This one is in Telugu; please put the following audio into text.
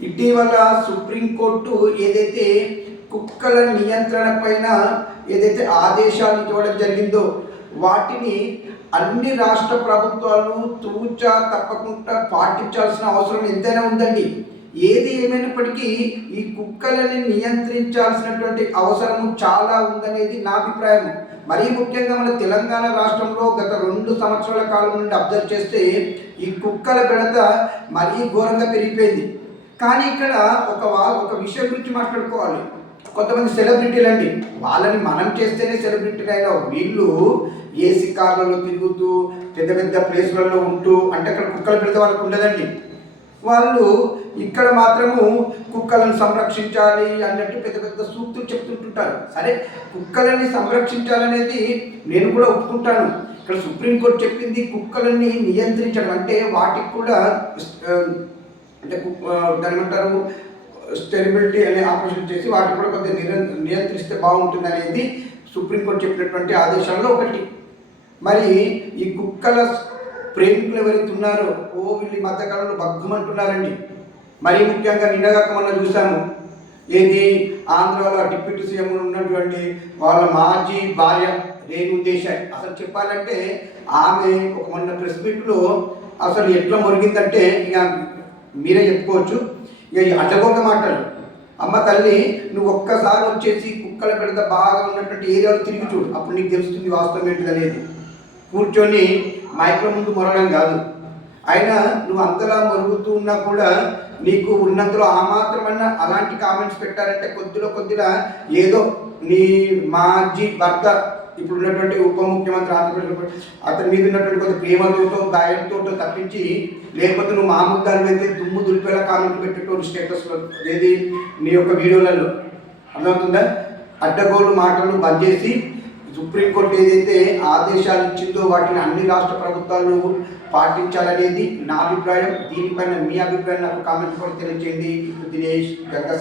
ఇటీవల సుప్రీంకోర్టు ఏదైతే కుక్కల నియంత్రణ పైన ఏదైతే ఆదేశాలు ఇవ్వడం జరిగిందో వాటిని అన్ని రాష్ట్ర ప్రభుత్వాలు తూచా తప్పకుండా పాటించాల్సిన అవసరం ఎంతైనా ఉందండి. ఏది ఏమైనప్పటికీ ఈ కుక్కలని నియంత్రించాల్సినటువంటి అవసరం చాలా ఉందనేది నా అభిప్రాయం. మరీ ముఖ్యంగా మన తెలంగాణ రాష్ట్రంలో గత 2 సంవత్సరాల కాలం నుండి అబ్జర్వ్ చేస్తే ఈ కుక్కల బెడత మరీ ఘోరంగా పెరిగిపోయింది. కానీ ఇక్కడ ఒక విషయం గురించి మాట్లాడుకోవాలి. కొంతమంది సెలబ్రిటీలు అండి, వాళ్ళని మనం చేస్తేనే సెలబ్రిటీలు అయినా వీళ్ళు ఏసీ కార్లలో తిరుగుతూ పెద్ద పెద్ద ప్లేస్లలో ఉంటూ, అంటే అక్కడ కుక్కలు పెడితే వాళ్ళకు ఉండదండి. వాళ్ళు ఇక్కడ మాత్రము కుక్కలను సంరక్షించాలి అన్నట్టు పెద్ద పెద్ద సూక్తులు చెప్తుంటుంటారు. సరే, కుక్కలని సంరక్షించాలనేది నేను కూడా ఒప్పుకుంటాను. ఇక్కడ సుప్రీంకోర్టు చెప్పింది కుక్కలని నియంత్రించడం, అంటే వాటికి కూడా అంటే దాని ఏమంటారు స్టెరిబిలిటీ అనే ఆపరేషన్ చేసి వాటిని కూడా కొద్దిగా నియంత్రిస్తే బాగుంటుంది అనేది సుప్రీంకోర్టు చెప్పినటువంటి ఆదేశాల్లో ఒకటి. మరి ఈ కుక్కల ప్రేమికులు ఎవరైతే ఉన్నారో వీళ్ళు ఈ మధ్యకాలంలో బగ్గుమంటున్నారండి. మరీ ముఖ్యంగా నిన్నగాక మనం చూసాము, ఏది ఆంధ్రాలో డిప్యూటీ సీఎం ఉన్నటువంటి వాళ్ళ మాజీ భార్య రేణు దేశాయ్. అసలు చెప్పాలంటే ఆమె ఒక మొన్న ప్రెస్ మీట్లో అసలు ఎట్లా మొరిగిందంటే ఇక మీరే చెప్పుకోవచ్చు. ఇక అడ్డగొండ మాటలు, అమ్మ తల్లి నువ్వు ఒక్కసారి వచ్చేసి కుక్కల పెడత బాగా ఉన్నటువంటి ఏరియాలో తిరిగి చూడు, అప్పుడు నీకు తెలుస్తుంది వాస్తవం ఏంటిది అనేది. కూర్చొని మైక్లో ముందు మొరడం కాదు. అయినా నువ్వు అంతలా మొరుగుతూ ఉన్నా కూడా నీకు ఉన్నంతలో ఆ మాత్రమన్నా అలాంటి కామెంట్స్ పెట్టారంటే కొద్దిగా ఏదో నీ మాజీ భర్త ఇప్పుడు ఉన్నటువంటి ఉప ముఖ్యమంత్రి ఆంధ్రప్రదేశ్ అతని మీద ఉన్నటువంటి కొంత ప్రేమతోటో గాయంతో తప్పించి, లేకపోతే నువ్వు మామూలు దాని అయితే దుమ్ము దులిపేలా కామెంట్లు పెట్టేటోడు స్టేటస్లో, ఏది నీ యొక్క వీడియోలలో. అర్థమవుతుందా? అడ్డగోలు మాటలు బంద్ చేసి సుప్రీంకోర్టు ఏదైతే ఆదేశాలు ఇచ్చిందో వాటిని అన్ని రాష్ట్ర ప్రభుత్వాలు పాటించాలనేది నా అభిప్రాయం. దీనిపైన మీ అభిప్రాయం నాకు కామెంట్ కూడా తెలియజేయండి. దినేష్ గంగసాయి.